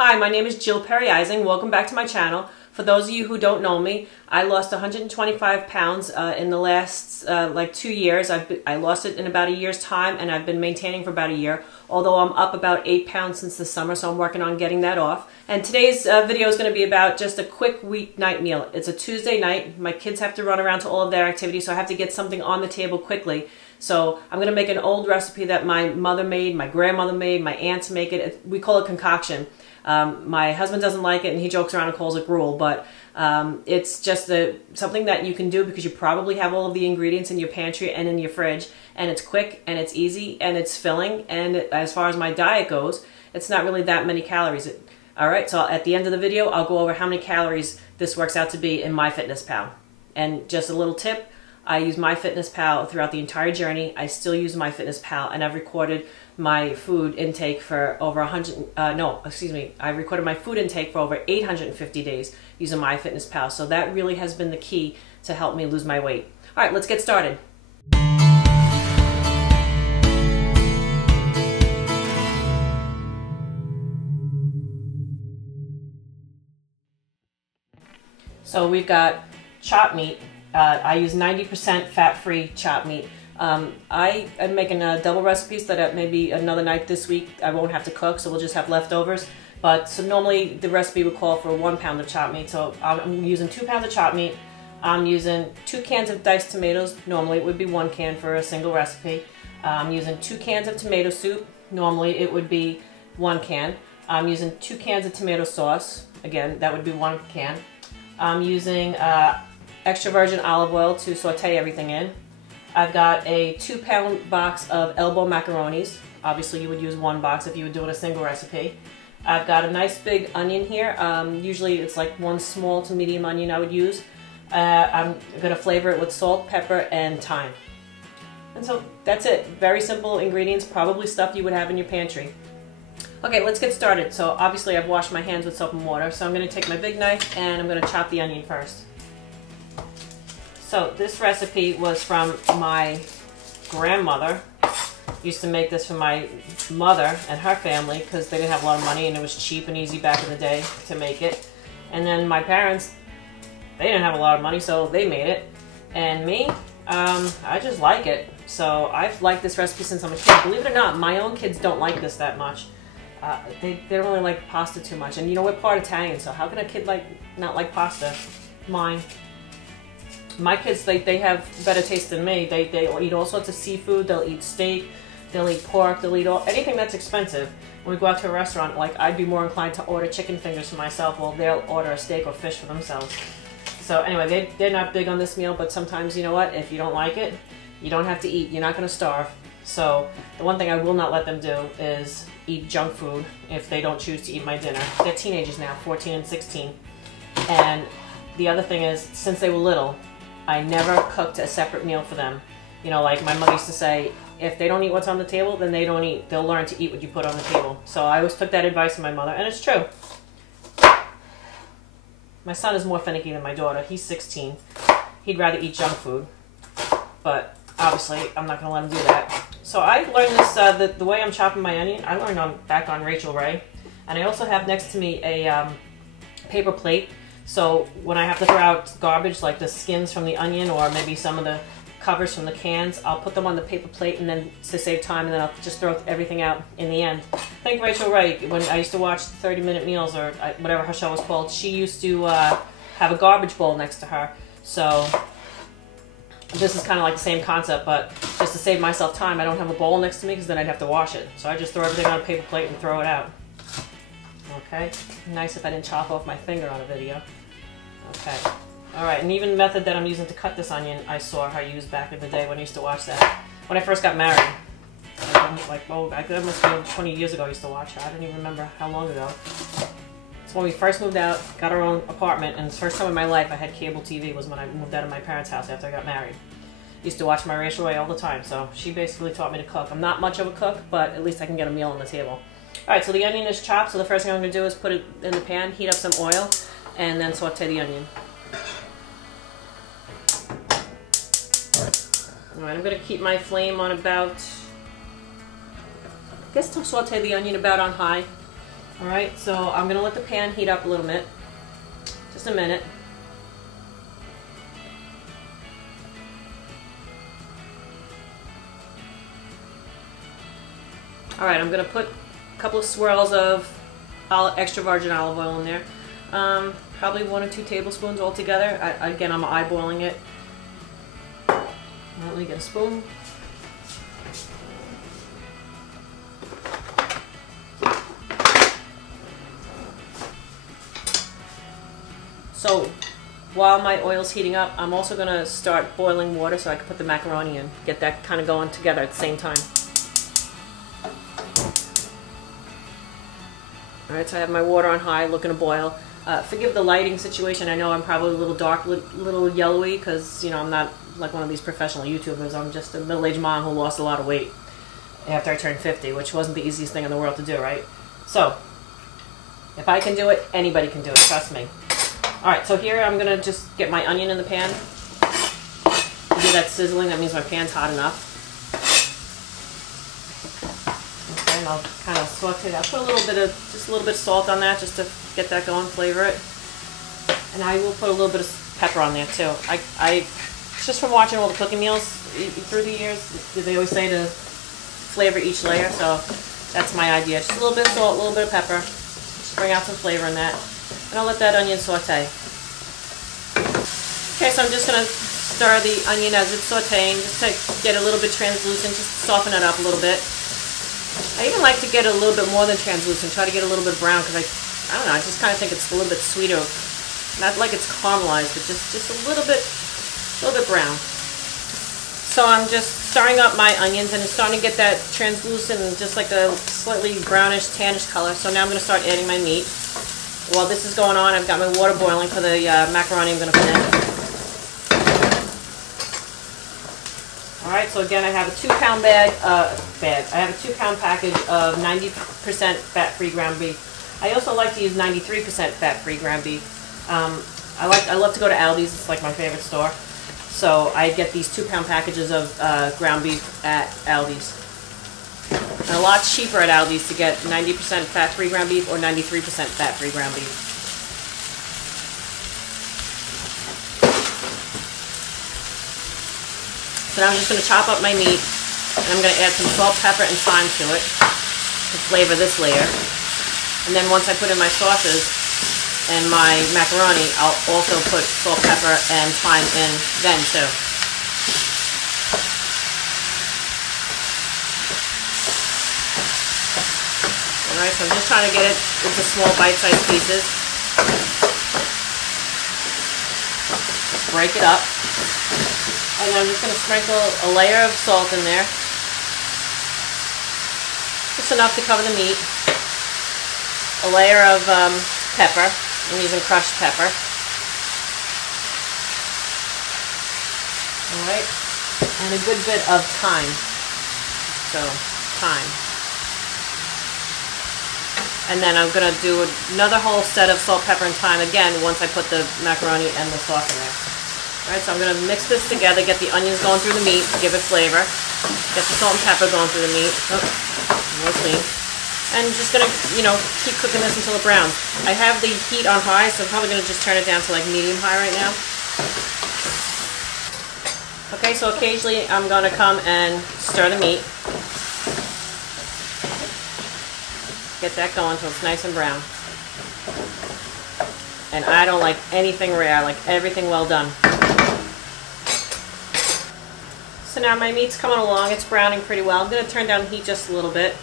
Hi, my name is Jill Perry-Eising. Welcome back to my channel. For those of you who don't know me, I lost 125 pounds in the last 2 years. I lost it in about a year's time, and I've been maintaining for about a year, although I'm up about 8 pounds since the summer, so I'm working on getting that off. And today's video is going to be about just a quick weeknight meal. It's a Tuesday night. My kids have to run around to all of their activities, so I have to get something on the table quickly. So I'm going to make an old recipe that my mother made, my grandmother made, my aunts make it. We call it concoction. My husband doesn't like it, and he jokes around and calls it gruel, but it's just something that you can do because you probably have all of the ingredients in your pantry and in your fridge, and it's quick, and it's easy, and it's filling, and as far as my diet goes, it's not really that many calories. Alright, so at the end of the video, I'll go over how many calories this works out to be in MyFitnessPal. And just a little tip, I use MyFitnessPal throughout the entire journey. I still use MyFitnessPal, and I've recorded my food intake for over I recorded my food intake for over 850 days using MyFitnessPal. So that really has been the key to help me lose my weight. All right, let's get started. So we've got chopped meat. I use 90% fat-free chopped meat. I'm making double recipes that maybe another night this week I won't have to cook, so we'll just have leftovers. But so normally the recipe would call for 1 pound of chopped meat. So I'm using 2 pounds of chopped meat. I'm using 2 cans of diced tomatoes. Normally it would be 1 can for a single recipe. I'm using 2 cans of tomato soup. Normally it would be 1 can. I'm using 2 cans of tomato sauce. Again, that would be 1 can. I'm using extra virgin olive oil to saute everything in. I've got a 2-pound box of elbow macaronis. Obviously you would use 1 box if you were doing a single recipe. I've got a nice big onion here. Usually it's like 1 small to medium onion I would use. I'm going to flavor it with salt, pepper, and thyme. And so that's it. Very simple ingredients, probably stuff you would have in your pantry. Okay, let's get started. So obviously I've washed my hands with soap and water, so I'm going to take my big knife and I'm going to chop the onion first. So this recipe was from my grandmother. Used to make this for my mother and her family because they didn't have a lot of money and it was cheap and easy back in the day to make it. And then my parents, they didn't have a lot of money, so they made it. And me, I just like it. So I've liked this recipe since I'm a kid. Believe it or not, my own kids don't like this that much. They don't really like pasta too much. And you know, we're part Italian, so how can a kid not like pasta? Mine. My kids, they have better taste than me. They'll eat all sorts of seafood. They'll eat steak. They'll eat pork. They'll eat anything that's expensive. When we go out to a restaurant, like I'd be more inclined to order chicken fingers for myself, while they'll order a steak or fish for themselves. So anyway, they're not big on this meal, but sometimes, you know what, if you don't like it, you don't have to eat. You're not going to starve. So the one thing I will not let them do is eat junk food if they don't choose to eat my dinner. They're teenagers now, 14 and 16. And the other thing is, since they were little, I never cooked a separate meal for them. You know, like my mother used to say, if they don't eat what's on the table, then they don't eat. They'll learn to eat what you put on the table. So I always took that advice from my mother, and it's true. My son is more finicky than my daughter. He's 16. He'd rather eat junk food, but obviously I'm not going to let him do that. So I learned this, the way I'm chopping my onion, I learned back on Rachel Ray. And I also have next to me a paper plate. So when I have to throw out garbage like the skins from the onion or maybe some of the covers from the cans, I'll put them on the paper plate and then to save time, and then I'll just throw everything out in the end. I think Rachel Ray, when I used to watch 30-minute meals or whatever her show was called, she used to have a garbage bowl next to her. So this is kind of like the same concept, but just to save myself time, I don't have a bowl next to me because then I'd have to wash it. So I just throw everything on a paper plate and throw it out. Okay, nice if I didn't chop off my finger on a video. Okay, alright, and even the method that I'm using to cut this onion, I saw her use back in the day when I used to watch that. When I first got married, that must be 20 years ago I used to watch her. I don't even remember how long ago. So when we first moved out, got our own apartment, and the first time in my life I had cable TV was when I moved out of my parents' house after I got married. Used to watch my Rachel Ray all the time, so she basically taught me to cook. I'm not much of a cook, but at least I can get a meal on the table. Alright, so the onion is chopped, so the first thing I'm going to do is put it in the pan, heat up some oil, and then saute the onion. Alright, I'm going to keep my flame on about, I guess to saute the onion about on high. Alright, so I'm going to let the pan heat up a little bit. Just a minute. Alright, I'm going to put a couple of swirls of extra virgin olive oil in there. Probably 1 or 2 tablespoons altogether. Again, I'm eyeballing it. Let me get a spoon. So while my oil's heating up, I'm also going to start boiling water so I can put the macaroni in. Get that kind of going together at the same time. Alright, so I have my water on high, looking to boil. Forgive the lighting situation. I know I'm probably a little dark, a little yellowy, because, you know, I'm not like one of these professional YouTubers. I'm just a middle-aged mom who lost a lot of weight after I turned 50, which wasn't the easiest thing in the world to do, right? So, if I can do it, anybody can do it, trust me. Alright, so here I'm going to just get my onion in the pan. To do that sizzling, that means my pan's hot enough. Okay, and I'll kind of saute that. Put just a little bit of salt on that, just to get that going, flavor it. And I will put a little bit of pepper on there too. I just from watching all the cooking meals through the years, they always say to flavor each layer, so that's my idea. Just a little bit of salt, a little bit of pepper. Just bring out some flavor in that. And I'll let that onion saute. Okay, so I'm just going to stir the onion as it's sauteing, just to get a little bit translucent, just to soften it up a little bit. I even like to get a little bit more than translucent, try to get a little bit brown, because I don't know, I just kind of think it's a little bit sweeter. Not like it's caramelized, but just a little bit brown. So I'm just stirring up my onions, and it's starting to get that translucent, just like a slightly brownish, tannish color. So now I'm going to start adding my meat. While this is going on, I've got my water boiling for the macaroni I'm going to put in. Alright, so again, I have a 2-pound I have a 2-pound package of 90% fat-free ground beef. I also like to use 93% fat-free ground beef. I love to go to Aldi's. It's like my favorite store. So I get these 2-pound packages of ground beef at Aldi's. And a lot cheaper at Aldi's to get 90% fat-free ground beef or 93% fat-free ground beef. So now I'm just going to chop up my meat, and I'm going to add some salt, pepper, and thyme to it to flavor this layer. And then once I put in my sauces and my macaroni, I'll also put salt, pepper, and thyme in then too. Alright, so I'm just trying to get it into small bite-sized pieces. Break it up. And I'm just going to sprinkle a layer of salt in there. Just enough to cover the meat. A layer of pepper. I'm using crushed pepper. Alright. And a good bit of thyme. So, thyme. And then I'm going to do another whole set of salt, pepper, and thyme again once I put the macaroni and the sauce in there. Alright, so I'm going to mix this together, get the onions going through the meat, give it flavor. Get the salt and pepper going through the meat. Oh, more clean. And just going to, keep cooking this until it browns. I have the heat on high, so I'm probably going to just turn it down to like medium-high right now. Okay, so occasionally I'm going to come and stir the meat. Get that going until it's nice and brown. And I don't like anything rare, I like everything well done. So now my meat's coming along, it's browning pretty well. I'm going to turn down the heat just a little bit.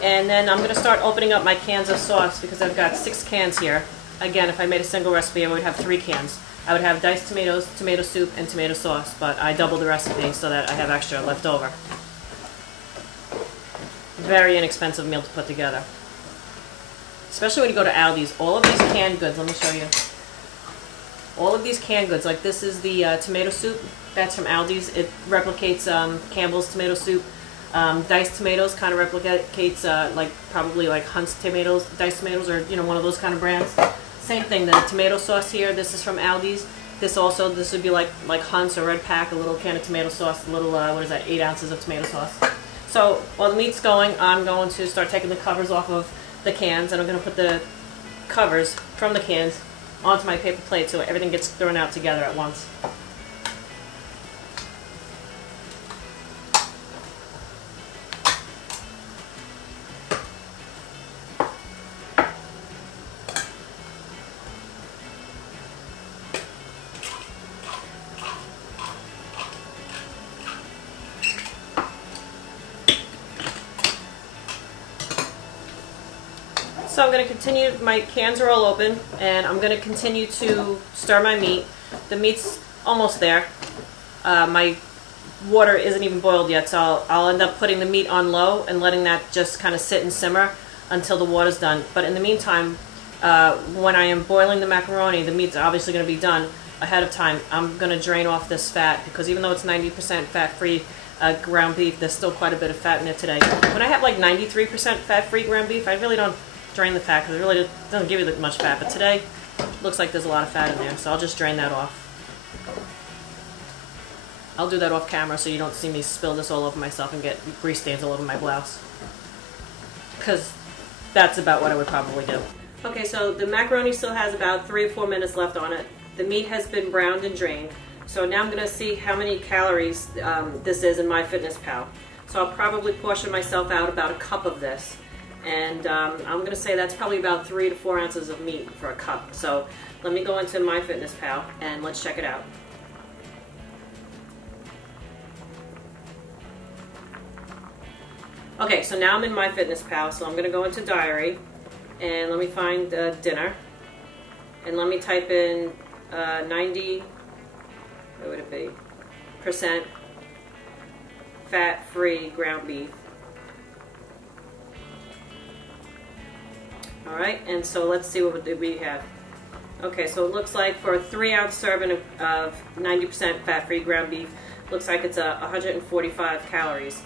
And then I'm going to start opening up my cans of sauce because I've got 6 cans here. Again, if I made a single recipe, I would have 3 cans. I would have diced tomatoes, tomato soup, and tomato sauce, but I doubled the recipe so that I have extra left over. Very inexpensive meal to put together. Especially when you go to Aldi's. All of these canned goods, let me show you. All of these canned goods, like this is the tomato soup. That's from Aldi's. It replicates Campbell's tomato soup. Diced tomatoes kind of replicates probably like Hunt's tomatoes, diced tomatoes, or one of those kind of brands. Same thing. The tomato sauce here. This is from Aldi's. This would be like Hunt's or Red Pack, a little can of tomato sauce, a little 8 ounces of tomato sauce. So while the meat's going, I'm going to start taking the covers off of the cans, and I'm going to put the covers from the cans onto my paper plate so everything gets thrown out together at once. So I'm going to continue, my cans are all open, and I'm going to continue to stir my meat. The meat's almost there. My water isn't even boiled yet, so I'll end up putting the meat on low and letting that just kind of sit and simmer until the water's done. But in the meantime, when I am boiling the macaroni, the meat's obviously going to be done ahead of time. I'm going to drain off this fat, because even though it's 90% fat-free ground beef, there's still quite a bit of fat in it today. When I have like 93% fat-free ground beef, I really don't drain the fat, because it really doesn't give you that much fat. But today, looks like there's a lot of fat in there, so I'll just drain that off. I'll do that off camera so you don't see me spill this all over myself and get grease stains all over my blouse, because that's about what I would probably do. Okay, so the macaroni still has about 3 or 4 minutes left on it. The meat has been browned and drained. So now I'm going to see how many calories this is in MyFitnessPal. So I'll probably portion myself out about a cup of this. And I'm going to say that's probably about 3 to 4 ounces of meat for a cup. So let me go into MyFitnessPal and let's check it out. Okay, so now I'm in MyFitnessPal, so I'm going to go into diary, and let me find dinner, and let me type in 90, what would it be, % fat-free ground beef. Alright, and so let's see what we have. Okay, so it looks like for a 3-ounce serving of 90% fat-free ground beef, looks like it's 145 calories.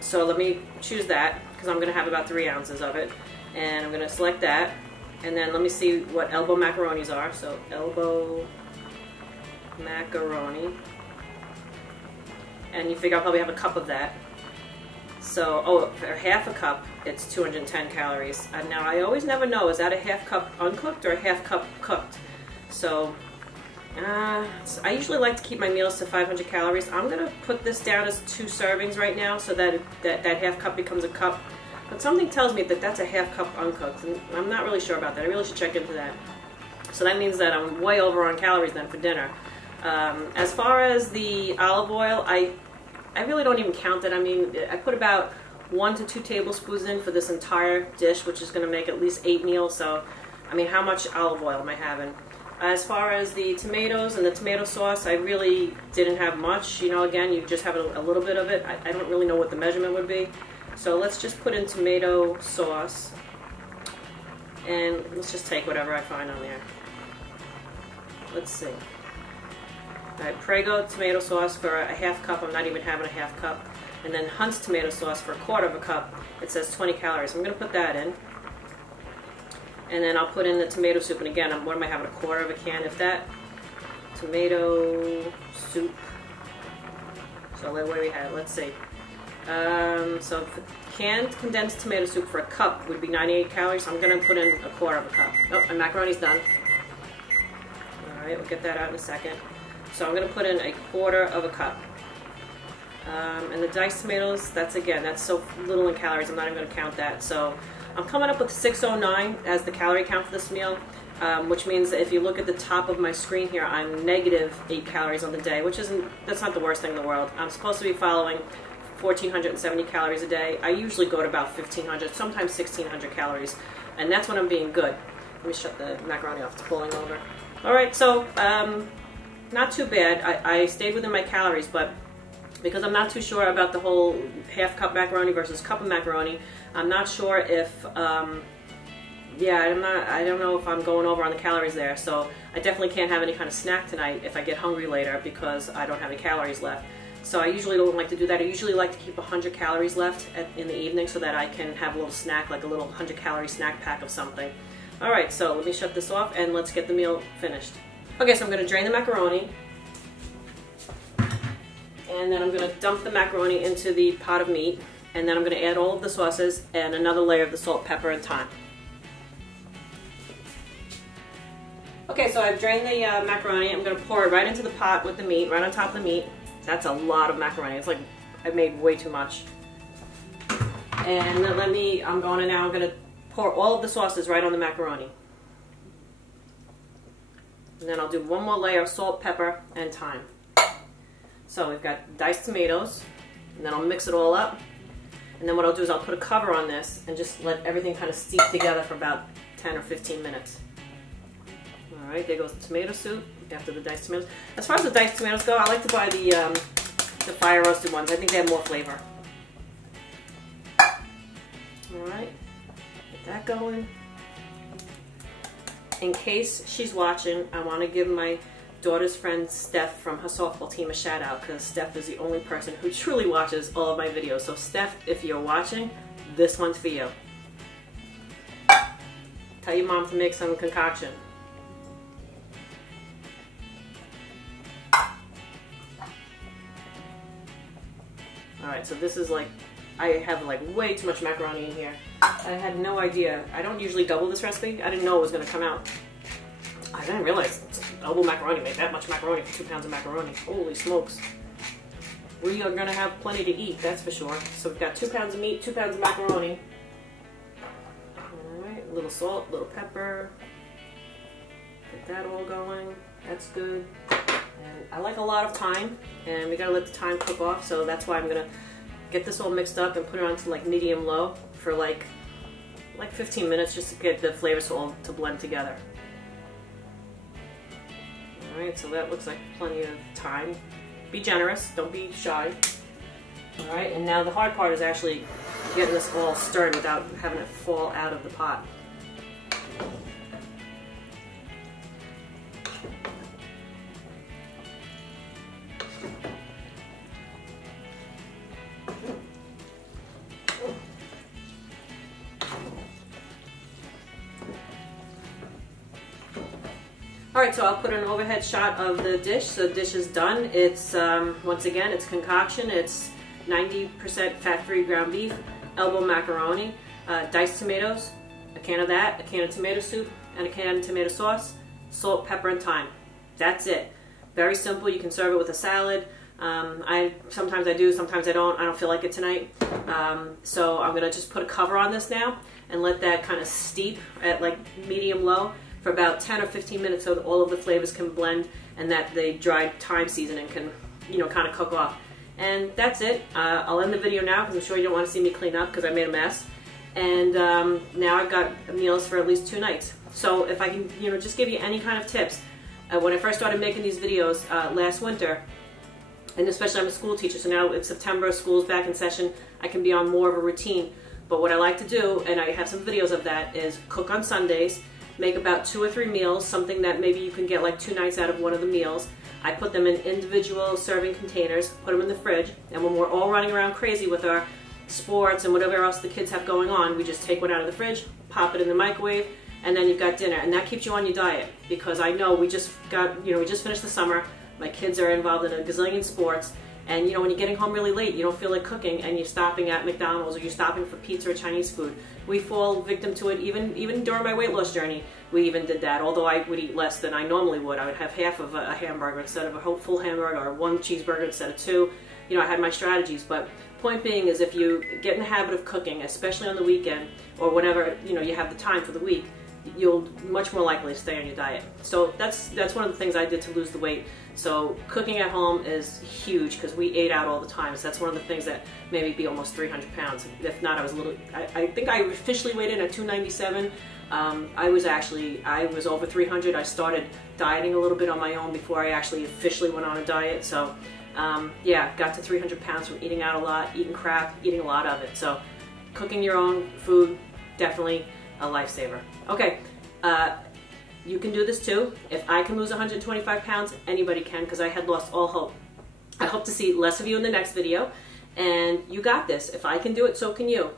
So let me choose that, because I'm going to have about 3 ounces of it. And I'm going to select that. And then let me see what elbow macaronis are. So elbow macaroni. And you figure I'll probably have a cup of that. So, oh, for half a cup, it's 210 calories. And now I always never know, is that a half cup uncooked or a half cup cooked? So, I usually like to keep my meals to 500 calories. I'm going to put this down as 2 servings right now so that that half cup becomes a cup. But something tells me that that's a half cup uncooked, and I'm not really sure about that. I really should check into that. So that means that I'm way over on calories then for dinner. As far as the olive oil, I really don't even count it. I mean, I put about 1 to 2 tablespoons in for this entire dish, which is going to make at least 8 meals. So, I mean, how much olive oil am I having? As far as the tomatoes and the tomato sauce, I really didn't have much. You know, again, you just have a little bit of it. I don't really know what the measurement would be. So let's just put in tomato sauce. And let's just take whatever I find on there. Let's see. Alright, Prego tomato sauce for a half cup. I'm not even having a half cup. And then Hunt's tomato sauce for a quarter of a cup. It says 20 calories. I'm going to put that in. And then I'll put in the tomato soup. And again, what am I having? A quarter of a can, if that. Tomato soup. So what do we have? Let's see. So canned condensed tomato soup for a cup would be 98 calories. So I'm going to put in a quarter of a cup. Oh, my macaroni's done. Alright, we'll get that out in a second. So I'm going to put in a quarter of a cup. And the diced tomatoes, that's so little in calories, I'm not even going to count that. So I'm coming up with 609 as the calorie count for this meal, which means that if you look at the top of my screen here, I'm negative 8 calories on the day, that's not the worst thing in the world. I'm supposed to be following 1,470 calories a day. I usually go to about 1,500, sometimes 1,600 calories, and that's when I'm being good. Let me shut the macaroni off, it's boiling over. Alright, so not too bad. I stayed within my calories, but because I'm not too sure about the whole half cup macaroni versus cup of macaroni, I'm not sure if, I don't know if I'm going over on the calories there. So I definitely can't have any kind of snack tonight if I get hungry later because I don't have any calories left. So I usually don't like to do that. I usually like to keep 100 calories left in the evening so that I can have a little snack, like a little 100 calorie snack pack of something. Alright, so let me shut this off and let's get the meal finished. Okay, so I'm going to drain the macaroni. And then I'm going to dump the macaroni into the pot of meat. And then I'm going to add all of the sauces and another layer of the salt, pepper, and thyme. Okay, so I've drained the macaroni. I'm going to pour it right into the pot with the meat, right on top of the meat. That's a lot of macaroni. It's like I made way too much. And then I'm going to pour all of the sauces right on the macaroni. And then I'll do one more layer of salt, pepper, and thyme. So we've got diced tomatoes, and then I'll mix it all up. And then what I'll do is I'll put a cover on this and just let everything kind of steep together for about 10 or 15 minutes. All right, there goes the tomato soup after the diced tomatoes. As far as the diced tomatoes go, I like to buy the fire roasted ones. I think they have more flavor. All right, get that going. In case she's watching, I want to give my daughter's friend Steph from her softball team a shout out, because Steph is the only person who truly watches all of my videos. So Steph, if you're watching, this one's for you. Tell your mom to make some concoction. Alright, so this is like, I have like way too much macaroni in here. I had no idea. I don't usually double this recipe. I didn't know it was going to come out. I didn't realize double macaroni made that much macaroni for 2 pounds of macaroni. Holy smokes. We are going to have plenty to eat, that's for sure. So we've got 2 pounds of meat, 2 pounds of macaroni. Alright, a little salt, a little pepper. Get that all going. That's good. And I like a lot of thyme, and we got to let the thyme cook off, so that's why I'm going to get this all mixed up and put it onto like medium low for like 15 minutes just to get the flavors all to blend together. Alright, so that looks like plenty of thyme. Be generous, don't be shy. Alright, and now the hard part is actually getting this all stirred without having it fall out of the pot. Alright, so I'll put an overhead shot of the dish. So the dish is done. It's, once again, it's concoction. It's 90% fat-free ground beef, elbow macaroni, diced tomatoes, a can of that, a can of tomato soup, and a can of tomato sauce, salt, pepper, and thyme. That's it. Very simple. You can serve it with a salad. Sometimes I do, sometimes I don't. I don't feel like it tonight. So I'm going to just put a cover on this now and let that kind of steep at like medium-low for about 10 or 15 minutes so that all of the flavors can blend and that the dried thyme seasoning can, you know, kind of cook off. And that's it. I'll end the video now because I'm sure you don't want to see me clean up because I made a mess. And now I've got meals for at least 2 nights. So if I can, you know, just give you any kind of tips. When I first started making these videos last winter, and especially I'm a school teacher, so now it's September, school's back in session, I can be on more of a routine. But what I like to do, and I have some videos of that, is cook on Sundays, make about 2 or 3 meals, something that maybe you can get like 2 nights out of one of the meals. I put them in individual serving containers, put them in the fridge, and when we're all running around crazy with our sports and whatever else the kids have going on, we just take one out of the fridge, pop it in the microwave, and then you've got dinner. And that keeps you on your diet, because I know we just finished the summer, my kids are involved in a gazillion sports, and you know, when you're getting home really late, you don't feel like cooking, and you're stopping at McDonald's or you're stopping for pizza or Chinese food. We fall victim to it even during my weight loss journey. We even did that, although I would eat less than I normally would. I would have half of a hamburger instead of a whole full hamburger, or 1 cheeseburger instead of 2. You know, I had my strategies, but point being is if you get in the habit of cooking, especially on the weekend or whenever, you know, you have the time for the week, you'll much more likely stay on your diet. So that's one of the things I did to lose the weight. So cooking at home is huge because we ate out all the time. So that's one of the things that made me be almost 300 pounds. If not, I was a little, I think I officially weighed in at 297. I was over 300. I started dieting a little bit on my own before I actually officially went on a diet. So yeah, got to 300 pounds from eating out a lot, eating crap, eating a lot of it. So cooking your own food, definitely a lifesaver. Okay, you can do this too. If I can lose 125 pounds, anybody can, because I had lost all hope. I hope to see less of you in the next video, and you got this. If I can do it, so can you.